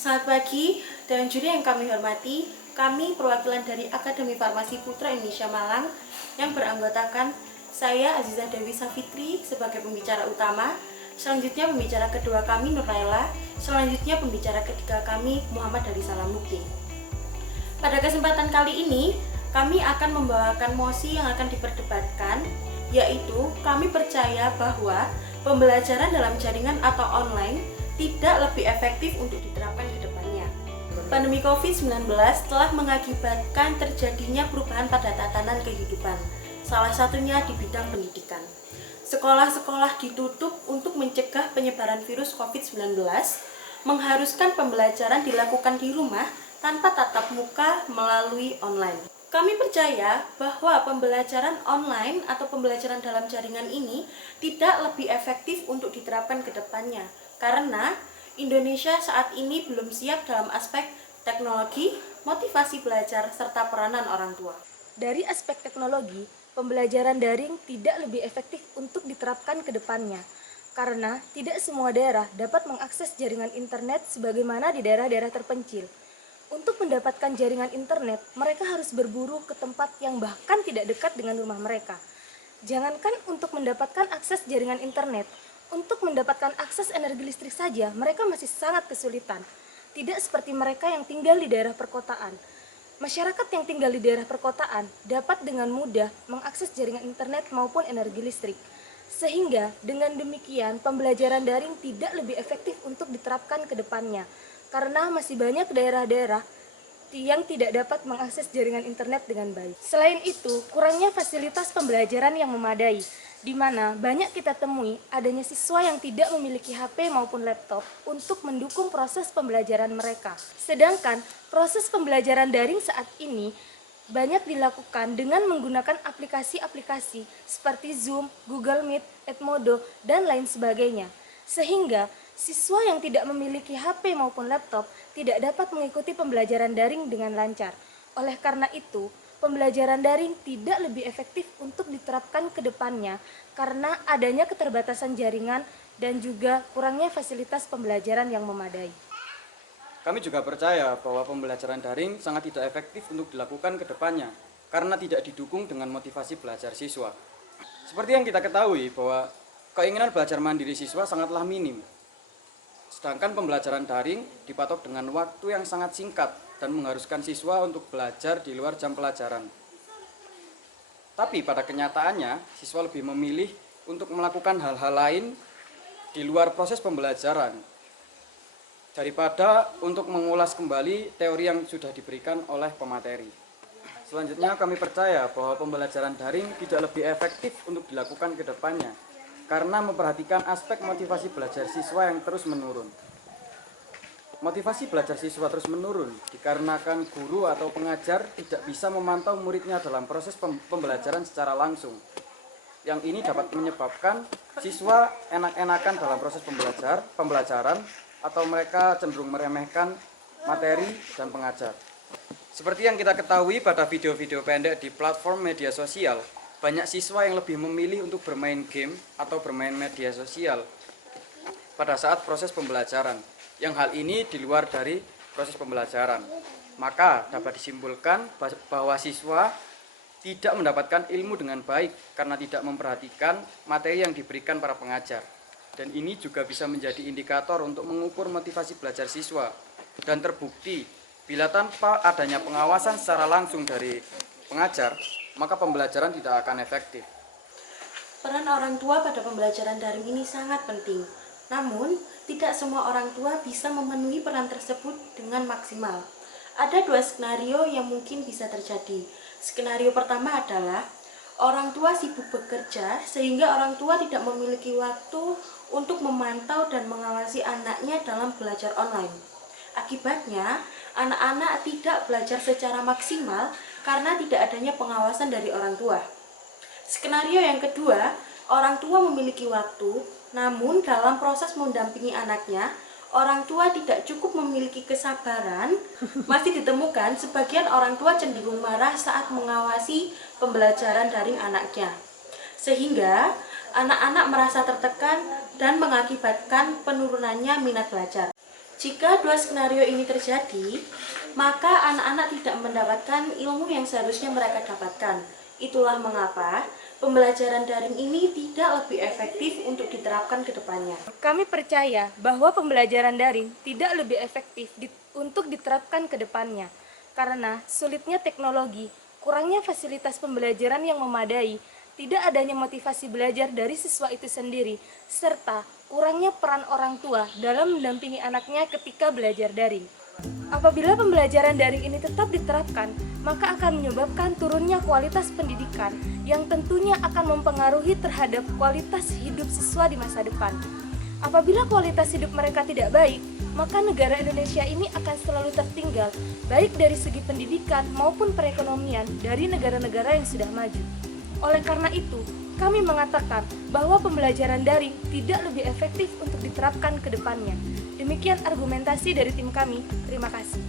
Selamat pagi, dan juri yang kami hormati, kami perwakilan dari Akademi Farmasi Putra Indonesia Malang yang beranggotakan saya Aziza Dewi Safitri sebagai pembicara utama, selanjutnya pembicara kedua kami Nur Laila, selanjutnya pembicara ketiga kami Muhammad dari Salam Mukti. Pada kesempatan kali ini, kami akan membawakan mosi yang akan diperdebatkan, yaitu kami percaya bahwa pembelajaran dalam jaringan atau online tidak lebih efektif untuk diterapkan ke depannya. Pandemi COVID-19 telah mengakibatkan terjadinya perubahan pada tatanan kehidupan, salah satunya di bidang pendidikan. Sekolah-sekolah ditutup untuk mencegah penyebaran virus COVID-19, mengharuskan pembelajaran dilakukan di rumah tanpa tatap muka melalui online. Kami percaya bahwa pembelajaran online atau pembelajaran dalam jaringan ini tidak lebih efektif untuk diterapkan ke depannya, karena Indonesia saat ini belum siap dalam aspek teknologi, motivasi belajar, serta peranan orang tua. Dari aspek teknologi, pembelajaran daring tidak lebih efektif untuk diterapkan ke depannya, karena tidak semua daerah dapat mengakses jaringan internet sebagaimana di daerah-daerah terpencil. Untuk mendapatkan jaringan internet, mereka harus berburu ke tempat yang bahkan tidak dekat dengan rumah mereka. Jangankan untuk mendapatkan akses jaringan internet, untuk mendapatkan akses energi listrik saja, mereka masih sangat kesulitan. Tidak seperti mereka yang tinggal di daerah perkotaan. Masyarakat yang tinggal di daerah perkotaan dapat dengan mudah mengakses jaringan internet maupun energi listrik. Sehingga dengan demikian, pembelajaran daring tidak lebih efektif untuk diterapkan ke depannya, karena masih banyak daerah-daerah yang tidak dapat mengakses jaringan internet dengan baik. Selain itu, kurangnya fasilitas pembelajaran yang memadai, di mana banyak kita temui adanya siswa yang tidak memiliki HP maupun laptop untuk mendukung proses pembelajaran mereka. Sedangkan proses pembelajaran daring saat ini banyak dilakukan dengan menggunakan aplikasi-aplikasi seperti Zoom, Google Meet, Edmodo, dan lain sebagainya. Sehingga siswa yang tidak memiliki HP maupun laptop tidak dapat mengikuti pembelajaran daring dengan lancar. Oleh karena itu, pembelajaran daring tidak lebih efektif untuk diterapkan ke depannya karena adanya keterbatasan jaringan dan juga kurangnya fasilitas pembelajaran yang memadai. Kami juga percaya bahwa pembelajaran daring sangat tidak efektif untuk dilakukan ke depannya karena tidak didukung dengan motivasi belajar siswa. Seperti yang kita ketahui bahwa keinginan belajar mandiri siswa sangatlah minim. Sedangkan pembelajaran daring dipatok dengan waktu yang sangat singkat dan mengharuskan siswa untuk belajar di luar jam pelajaran. Tapi pada kenyataannya, siswa lebih memilih untuk melakukan hal-hal lain di luar proses pembelajaran daripada untuk mengulas kembali teori yang sudah diberikan oleh pemateri. Selanjutnya kami percaya bahwa pembelajaran daring tidak lebih efektif untuk dilakukan ke depannya karena memperhatikan aspek motivasi belajar siswa yang terus menurun. Motivasi belajar siswa terus menurun dikarenakan guru atau pengajar tidak bisa memantau muridnya dalam proses pembelajaran secara langsung. Yang ini dapat menyebabkan siswa enak-enakan dalam proses pembelajaran atau mereka cenderung meremehkan materi dan pengajar. Seperti yang kita ketahui pada video-video pendek di platform media sosial, banyak siswa yang lebih memilih untuk bermain game atau bermain media sosial pada saat proses pembelajaran, yang hal ini di luar dari proses pembelajaran. Maka dapat disimpulkan bahwa siswa tidak mendapatkan ilmu dengan baik karena tidak memperhatikan materi yang diberikan para pengajar. Dan ini juga bisa menjadi indikator untuk mengukur motivasi belajar siswa. Dan terbukti, bila tanpa adanya pengawasan secara langsung dari pengajar, maka pembelajaran tidak akan efektif. Peran orang tua pada pembelajaran daring ini sangat penting. Namun, tidak semua orang tua bisa memenuhi peran tersebut dengan maksimal. Ada dua skenario yang mungkin bisa terjadi. Skenario pertama adalah orang tua sibuk bekerja sehingga orang tua tidak memiliki waktu untuk memantau dan mengawasi anaknya dalam belajar online. Akibatnya, anak-anak tidak belajar secara maksimal karena tidak adanya pengawasan dari orang tua. Skenario yang kedua, orang tua memiliki waktu, namun dalam proses mendampingi anaknya, orang tua tidak cukup memiliki kesabaran. Masih ditemukan sebagian orang tua cenderung marah saat mengawasi pembelajaran daring anaknya, sehingga anak-anak merasa tertekan dan mengakibatkan penurunannya minat belajar. Jika dua skenario ini terjadi, maka anak-anak tidak mendapatkan ilmu yang seharusnya mereka dapatkan. Itulah mengapa pembelajaran daring ini tidak lebih efektif untuk diterapkan ke depannya. Kami percaya bahwa pembelajaran daring tidak lebih efektif untuk diterapkan ke depannya, karena sulitnya teknologi, kurangnya fasilitas pembelajaran yang memadai, tidak adanya motivasi belajar dari siswa itu sendiri, serta kurangnya peran orang tua dalam mendampingi anaknya ketika belajar daring. Apabila pembelajaran daring ini tetap diterapkan, maka akan menyebabkan turunnya kualitas pendidikan yang tentunya akan mempengaruhi terhadap kualitas hidup siswa di masa depan. Apabila kualitas hidup mereka tidak baik, maka negara Indonesia ini akan selalu tertinggal, baik dari segi pendidikan maupun perekonomian dari negara-negara yang sudah maju. Oleh karena itu, kami mengatakan bahwa pembelajaran daring tidak lebih efektif untuk diterapkan ke depannya. Demikian argumentasi dari tim kami. Terima kasih.